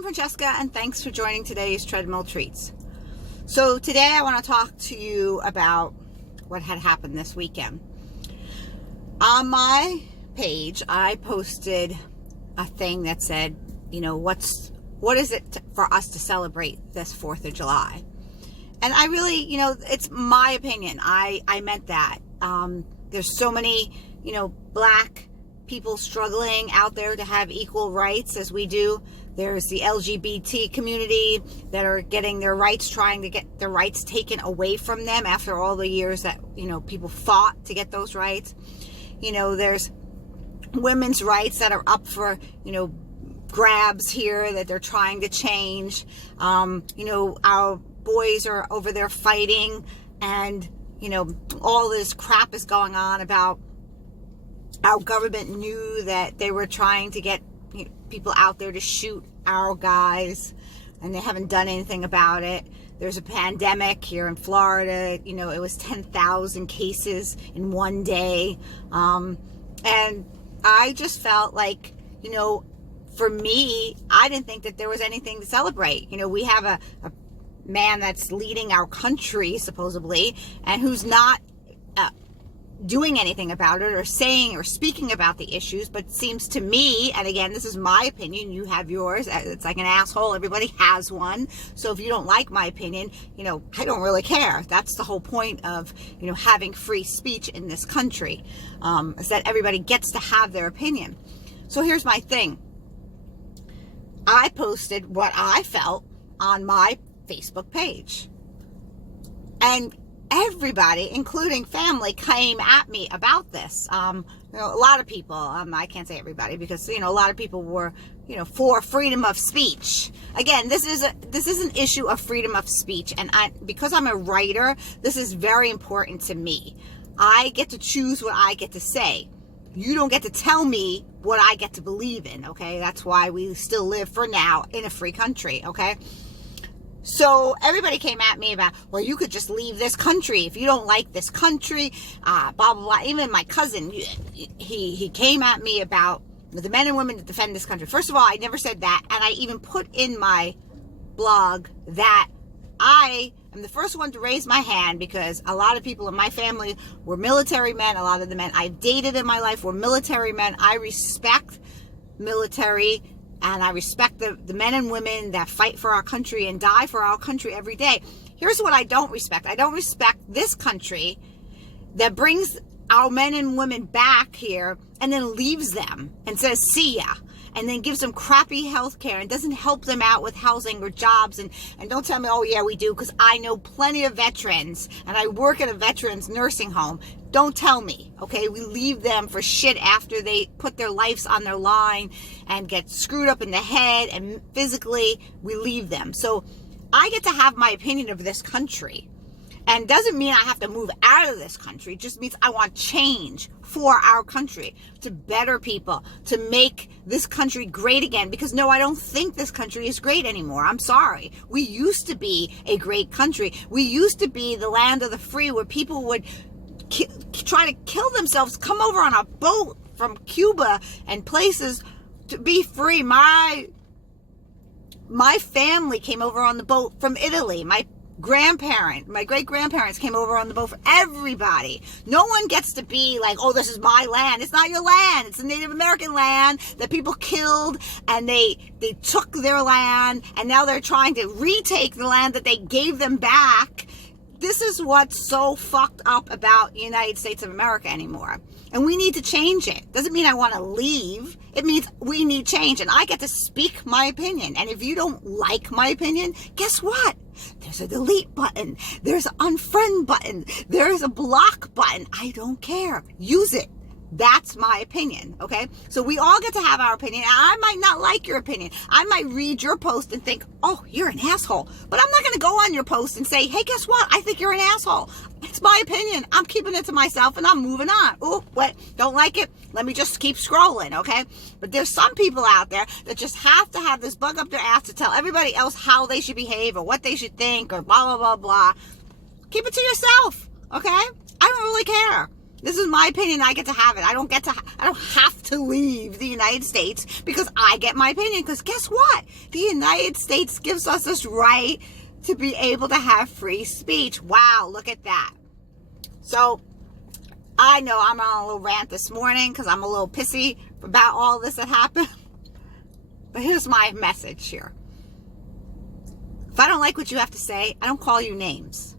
I'm Francesca, and thanks for joining today's Treadmill Treats. So today I want to talk to you about what had happened this weekend. On my page, I posted a thing that said, what is it for us to celebrate this 4th of July? And I really, it's my opinion. I meant that. There's so many, black people struggling out there to have equal rights as we do. There's the LGBT community that are getting their rights, trying to get their rights taken away from them after all the years that, people fought to get those rights. There's women's rights that are up for, grabs here that they're trying to change. Our boys are over there fighting, and, all this crap is going on about our government knew that they were trying to get people out there to shoot our guys, and they haven't done anything about it. There's a pandemic here in Florida. It was 10,000 cases in one day. And I just felt like, for me, I didn't think that there was anything to celebrate. We have a man that's leading our country, supposedly, and who's not doing anything about it or saying or speaking about the issues. But it seems to me, and again, this is my opinion, you have yours, it's like an asshole, everybody has one. So if you don't like my opinion, I don't really care. That's the whole point of, having free speech in this country, is that everybody gets to have their opinion. So here's my thing. I posted what I felt on my Facebook page, and everybody, including family, came at me about this. A lot of people, I can't say everybody, because, a lot of people were, for freedom of speech. Again, this is an issue of freedom of speech. And because I'm a writer, this is very important to me. I get to choose what I get to say. You don't get to tell me what I get to believe in, okay? That's why we still live, for now, in a free country, okay? So everybody came at me about, well, you could just leave this country if you don't like this country, blah, blah, blah. Even my cousin, he came at me about the men and women that defend this country. First of all, I never said that. And I even put in my blog that I am the first one to raise my hand, because a lot of people in my family were military men. A lot of the men I've dated in my life were military men. I respect military, and I respect the men and women that fight for our country and die for our country every day. Here's what I don't respect. I don't respect this country that brings our men and women back here and then leaves them and says, see ya, and then gives them crappy health care and doesn't help them out with housing or jobs. And don't tell me, oh, yeah, we do, because I know plenty of veterans, and I work at a veterans nursing home. Don't tell me, okay? We leave them for shit after they put their lives on their line and get screwed up in the head, and physically we leave them. So I get to have my opinion of this country. And doesn't mean I have to move out of this country. It just means I want change for our country, to better people, to make this country great again. Because no, I don't think this country is great anymore. I'm sorry. We used to be a great country. We used to be the land of the free, where people would try to kill themselves, come over on a boat from Cuba and places to be free. My family came over on the boat from Italy. My great-grandparents came over on the boat. For everybody. No one gets to be like, oh, this is my land. It's not your land. It's the Native American land that people killed, and they took their land, and now they're trying to retake the land that they gave them back. This is what's so fucked up about the United States of America anymore. And we need to change it. Doesn't mean I want to leave. It means we need change. And I get to speak my opinion. And if you don't like my opinion, guess what? There's a delete button. There's an unfriend button. There's a block button. I don't care. Use it. That's my opinion, okay? So we all get to have our opinion. I might not like your opinion. I might read your post and think, oh, you're an asshole. But I'm not going to go on your post and say, hey, guess what? I think you're an asshole. It's my opinion. I'm keeping it to myself, and I'm moving on. Oh, what? Don't like it? Let me just keep scrolling, okay? But there's some people out there that just have to have this bug up their ass to tell everybody else how they should behave or what they should think or blah, blah, blah, blah. Keep it to yourself, okay? I don't really care. This is my opinion. I get to have it. I don't have to leave the United States because I get my opinion. Because guess what? The United States gives us this right to be able to have free speech. Wow, look at that. So I know I'm on a little rant this morning because I'm a little pissy about all this that happened. But here's my message here. If I don't like what you have to say, I don't call you names.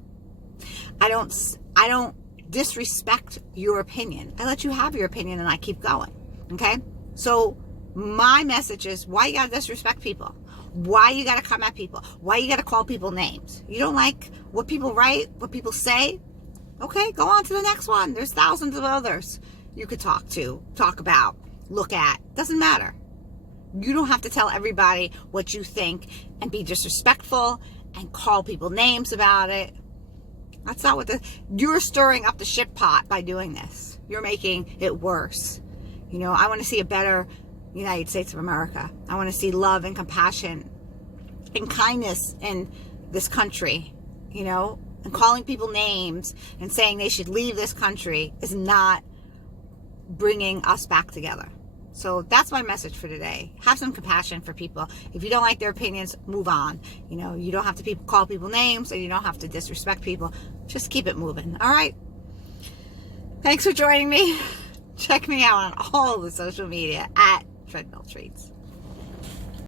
I don't disrespect your opinion. I let you have your opinion and I keep going. Okay? So my message is, why you gotta disrespect people? Why you gotta come at people? Why you gotta call people names? You don't like what people write, what people say? Okay, go on to the next one. There's thousands of others you could talk about, look at. Doesn't matter. You don't have to tell everybody what you think and be disrespectful and call people names about it. That's not what you're stirring up the shit pot by doing this. You're making it worse. You know, I want to see a better United States of America. I want to see love and compassion and kindness in this country, you know, and calling people names and saying they should leave this country is not bringing us back together. So that's my message for today. Have some compassion for people. If you don't like their opinions, move on. You know, you don't have to call people names and you don't have to disrespect people. Just keep it moving. All right. Thanks for joining me. Check me out on all the social media at Treadmill Treats.